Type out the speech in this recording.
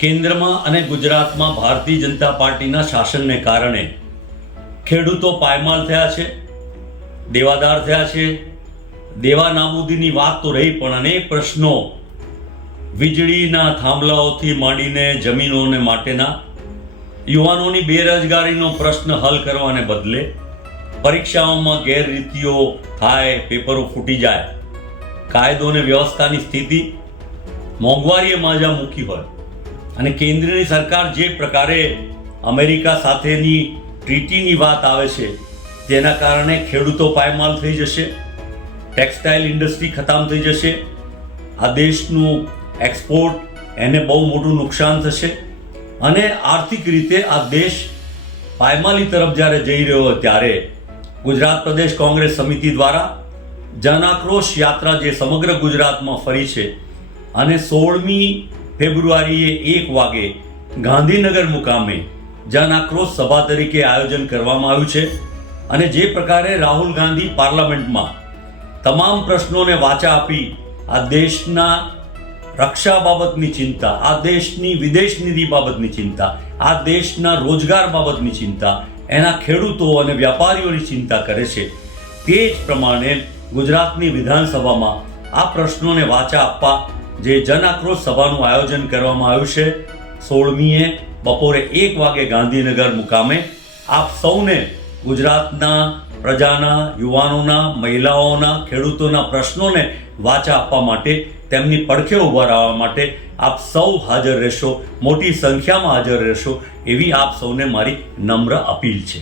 કેન્દ્રમાં અને ગુજરાતમાં ભારતીય જનતા પાર્ટીના શાસનને કારણે ખેડૂતો પાયમાલ થયા છે, દેવાદાર થયા છે. દેવા નાબૂદીની વાત તો રહી, પણ અનેક પ્રશ્નો વીજળીના થાંભલાઓથી માંડીને જમીનોને માટેના, યુવાનોની બેરોજગારીનો પ્રશ્ન હલ કરવાને બદલે પરીક્ષાઓમાં ગેરરીતિઓ થાય, પેપરો ફૂટી જાય, કાયદો અને વ્યવસ્થાની સ્થિતિ મોંઘવારીએ માજા મૂકી હોય અને કેન્દ્રની સરકાર જે પ્રકારે અમેરિકા સાથેની ટ્રીટીની વાત આવે છે તેના કારણે ખેડૂતો પાયમાલ થઈ જશે, ટેક્સટાઇલ ઇન્ડસ્ટ્રી ખતમ થઈ જશે, આ દેશનું એક્સપોર્ટ એને બહુ મોટું નુકસાન થશે અને આર્થિક રીતે આ દેશ પાયમાલી તરફ જ્યારે જઈ રહ્યો હોય ત્યારે ગુજરાત પ્રદેશ કોંગ્રેસ સમિતિ દ્વારા જન આક્રોશ યાત્રા જે સમગ્ર ગુજરાતમાં ફરી છે અને 16મી ફેબ્રુઆરીએ 1 વાગે ગાંધીનગર મુકામે જન આક્રોશ સભા તરીકે આયોજન કરવામાં આવ્યું છે. અને જે પ્રકારે રાહુલ ગાંધી પાર્લામેન્ટમાં તમામ પ્રશ્નોને વાચા આપી આ દેશના રક્ષા બાબતની ચિંતા, આ દેશની વિદેશ નીતિ બાબતની ચિંતા, આ દેશના રોજગાર બાબતની ચિંતા, એના ખેડૂતો અને વેપારીઓની ચિંતા કરે છે, તે જ પ્રમાણે ગુજરાતની વિધાનસભામાં આ પ્રશ્નોને વાચા આપવા જે જન આક્રોશ સભાનું આયોજન કરવામાં આવ્યું છે 16મીએ બપોરે 1 વાગે ગાંધીનગર મુકામે. આપ સૌને ગુજરાતના પ્રજાના, યુવાનોના, મહિલાઓના, ખેડૂતોના પ્રશ્નોને વાચા આપવા માટે, તેમની પડખે ઊભા રહેવા માટે આપ સૌ હાજર રહેશો, મોટી સંખ્યામાં હાજર રહેશો એવી આપ સૌને મારી નમ્ર અપીલ છે.